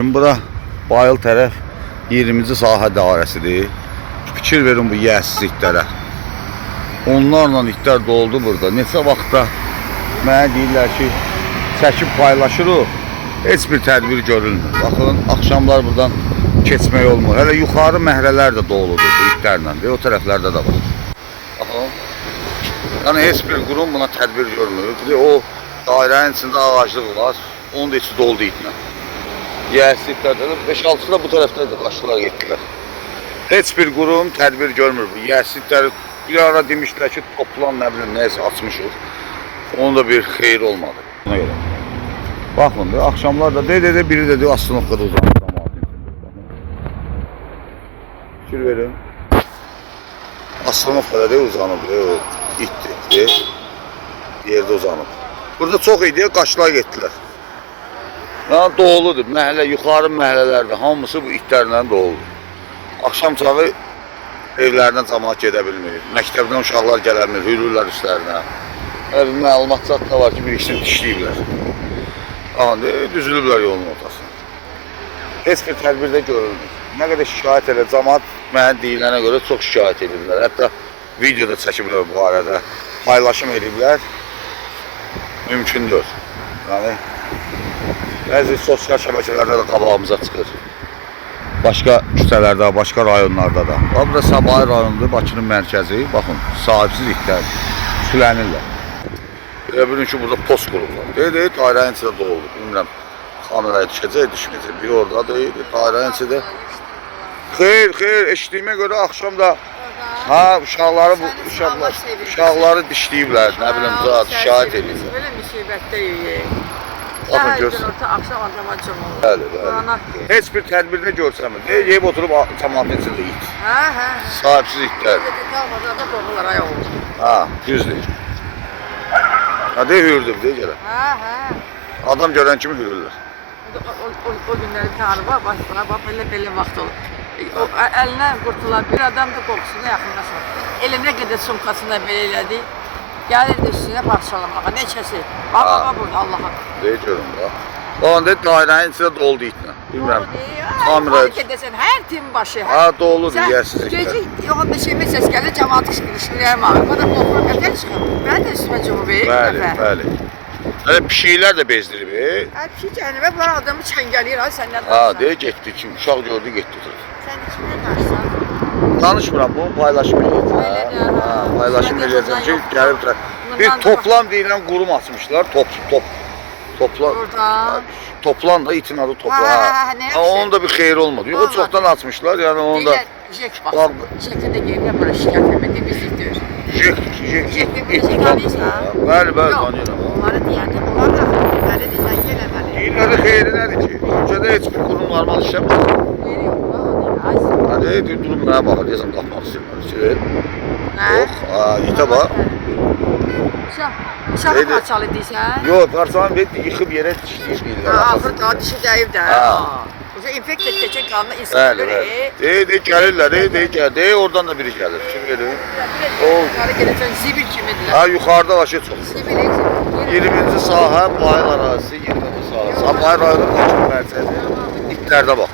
Bura Bayıl tərəf 20-ci sahə dairəsidir. Fikir verin bu yəhsiz itlərə. Onlarla itlər doldu burada. Neçə vaxtda mənə deyirlər ki, çəkib paylaşırıq. Heç bir tədbir görülmür. Baxın, axşamlar buradan keçmək olmur. Hələ yuxarı məhrələr də doludur bu itlərlə. O tərəflərdə də var. Baxın. Yəni heç bir qurum buna tədbir görmür. O dairənin içində ağaclıq var. Onun da içi doldu itlə. Yəhsizliklərdə 5-6'sı da bu tərəfdə qaçdılar, getdilər. Heç bir qurum tədbir görmür. Bu yəhsizlikləri bir ara demişlər ki, toplan nə bilim nəyəsə açmışıq. Onun da bir xeyir olmadı. Buna görə. Baxın, axşamlar da biri dedi Astanovkada uzanır. Fikir verin. Astanovkada uzanıb, o itdir. Yerdə uzanıb. Burada çox idi, qaçdılar, getdilər. Yəni doğuludur. Məhəllə, yuxarı məhəllələrdə hamısı bu itlərlə doğuludur. Axşam çağı evlərindən cəmaət gedə bilmir. Məktəbdən uşaqlar gəlmir, hürürlər üstlərinə. Bir məlumat da var ki, bir ikisini dişləyiblər. Düzülüblər yolun ortasına. Heç bir tədbirdə görülmür. Nə qədər şikayət elə, cəmaət mənə deyilənə görə çox şikayət ediblər. Hətta videoda çəkiblər bu arada. Paylaşım ediblər. Mümkündür. Yəni bəzi sosial şəbəkələrdə də qabağımıza çıxır. Başqa küçələrdə, başqa rayonlarda da. Burada Sabahı rayonunda Bakının mərkəzi, baxın, sahibsiz itlər sülənirlər. Elə bilin ki, burada post qururlar. Dairənin içində doğulur. Bilmirəm, kameraya düşəcək, düşməyəcək. Bir orada deyil, dairənin içində. Xeyr, eşitdiyimə görə axşam da uşaqları dişləyiblər, nə bilim, şikayət edirlər. Belə müsibətdə yiyək. Baxın, görsün. Axşam adama cümür. Bəli. Heç bir tədbirdə görsəmir. Yeyib oturub cəmaatın içində it. Sahibsiz itlər. Qalmada doğrular ay oldu. Düzdür. Hürdür, gələ. Adam görən kimi hürürlər. O günləri tanıba, başına, belə vaxt olur. Əlinə qurtular, bir adam da qorxusuna yaxınlaşır. Elinə qədər sumkasına belə elədi. Gəlirdi üstünə parçalamağa, neçəsi? Bax burada, Allah'a. Deyir görün, bax. Onda dairənin içində doldu itlə. Bilmirəm, kameraya... Hər tim başı. Doludur, yəhsizliklər. Gecə yoxunda şeymə səs gəlir, cəmaatı qışqırışqırıyarım ağır. Bana qorxuram, qətər çıxır. Mən də üstümə cümür. Bəli. Hələ pişiklər də bezdirib. Pişik cəhənnəmə, bunlar adamı çəngəliyir, səndən danışsan. Deyir, getdi kim, uşaq gördü, getdi. Sən kimlə danışsan? Danışmıram, bunu paylaşım edəcəm. Paylaşım edəcəm ki, gəlib bir toplam deyilən qurum açmışlar, toplan da itin adı toplan. Onun da bir xeyri olmadı. O çoxdan açmışlar, yəni onu da... Jek bax, Jek'ə də gelirlər, bura şikayət etmə, temizlik deyir. Jek, it tutanmışlar. Bəli, tanıyıram. Onları deyəndə, onlar da deməlidir, sən eləməli. Deyirləri xeyri nədir ki? Ölkədə heç bir qurum normal işləmir. Yeri yox, o deyil, Durum mənə baxır, deyəsən, qalxmaq istəyirlər. Yox, itə bax. Uşağı parçalı deyirsən? Yox, parçalanı yıxıb yerə dişləyirlər. Axır daha dişi dəyib də. İnfeksiya keçən qanına insan ölür. Deyir, oradan da biri gəlir. Kim verir? Yuxarı gələcən zibil kimidirlər. Yuxarıda var şey çox. 20-ci sahə, Bayıl arazisi, 20-ci sahə. Bayıl rayonun mərkəzi, itlərdə bax.